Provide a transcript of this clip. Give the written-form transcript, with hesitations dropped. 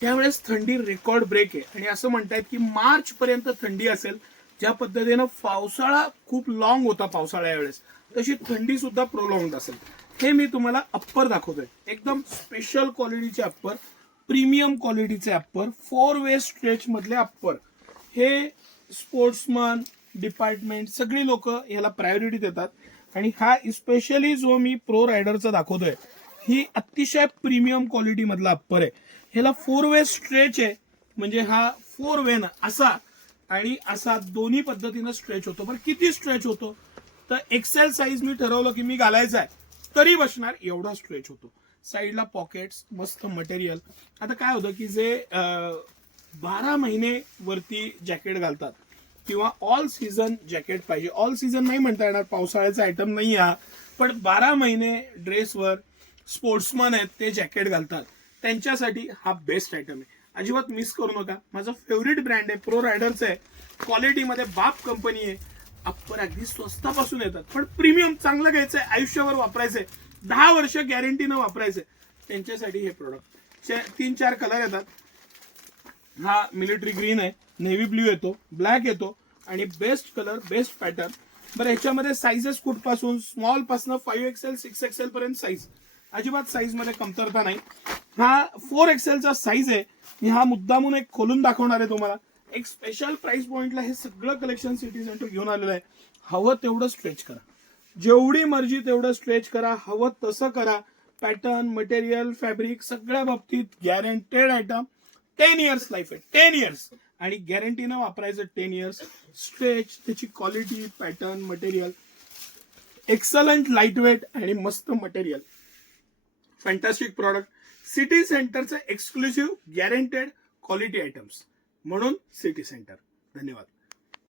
त्यावेळेस थंडी record break आहे आणि असं म्हणतायत की मार्च पर्यंत थंडी असेल. ज्या पद्धतीनं पावसाळा खूप लॉंग होता पावसाळ्या वेळेस, तशी थंडी सुद्धा प्रोलॉंग असेल. हे मी तुम्हाला अप्पर दाखवतोय, एकदम स्पेशल क्वालिटीचे अप्पर, प्रीमियम क्वालिटीचे अप्पर, 4 वे स्ट्रेच मधले अप्पर. हे स्पोर्ट्समन डिपार्टमेंट सगळी लोक याला प्रायोरिटी देतात. आणि हा स्पेशली जो मी प्रो रायडरचा दाखवतोय, ही अतिशय प्रीमियम क्वालिटी मधला अप्पर आहे. ह्याला 4 वे स्ट्रेच आहे, म्हणजे हा 4 वे ना असा आणि असा दोन्ही पद्धतीनं स्ट्रेच होतो. पण किती स्ट्रेच होतो तर एक्सेल साईज मी ठरवलं की मी घालायचा आहे तरी बसणार एवढा स्ट्रेच होतो. साईडला पॉकेट्स, मस्त मटेरियल. आता काय होतं की जे 12 महिने वरती जॅकेट घालतात किंवा ऑल सीझन जॅकेट पाहिजे, ऑल सीझन नाही म्हणता येणार, पावसाळ्याचा आयटम नाही हा, पण 12 महिने ड्रेसवर स्पोर्ट्समन आहेत ते जॅकेट घालतात, त्यांच्यासाठी हा बेस्ट आयटम आहे. अजिबात मिस करू नका. माझा फेवरेट ब्रँड आहे, प्रो रायडरचा आहे. क्वालिटीमध्ये बाप कंपनी आहे. अप्पर अगदी स्वस्तापासून येतात, पण प्रीमियम चांगलं घ्यायचंय, आयुष्यभर वापरायचंय, 10 वर्ष गॅरंटीनं वापरायचंय, त्यांच्यासाठी हे प्रोडक्ट. 3-4 कलर येतात. हा मिलिटरी ग्रीन आहे, नेव्ही ब्ल्यू येतो, ब्लॅक येतो आणि बेस्ट कलर, बेस्ट पॅटर्न. बरं, ह्याच्यामध्ये साईजेस कुठपासून स्मॉल पासून 5XL 6XL पर्यंत साईज, अजिबात साईज मध्ये कमतरता नाही. हा 4XL चा साईज आहे. मी हा मुद्दामून एक खोलून दाखवणार आहे तुम्हाला. एक स्पेशल प्राइस पॉइंटला हे सगळं कलेक्शन सिटी सेंटर घेऊन आलेलं आहे. हवं तेवढं स्ट्रेच करा, जेवढी मर्जी तेवढं स्ट्रेच करा, हवं तसं करा. पॅटर्न, मटेरियल, फॅब्रिक सगळ्या बाबतीत गॅरंटेड आयटम. 10 इयर्स लाईफ आहे, 10 इयर्स, आणि गॅरंटीनं वापरायचं 10 इयर्स. स्ट्रेच, त्याची quality, pattern, material excellent, light weight आणि मस्त मटेरियल. Fantastic product. सिटी सेंटरचे एक्सक्लुसिव्ह गॅरंटेड क्वालिटी आयटम्स, म्हणून सिटी सेंटर. धन्यवाद.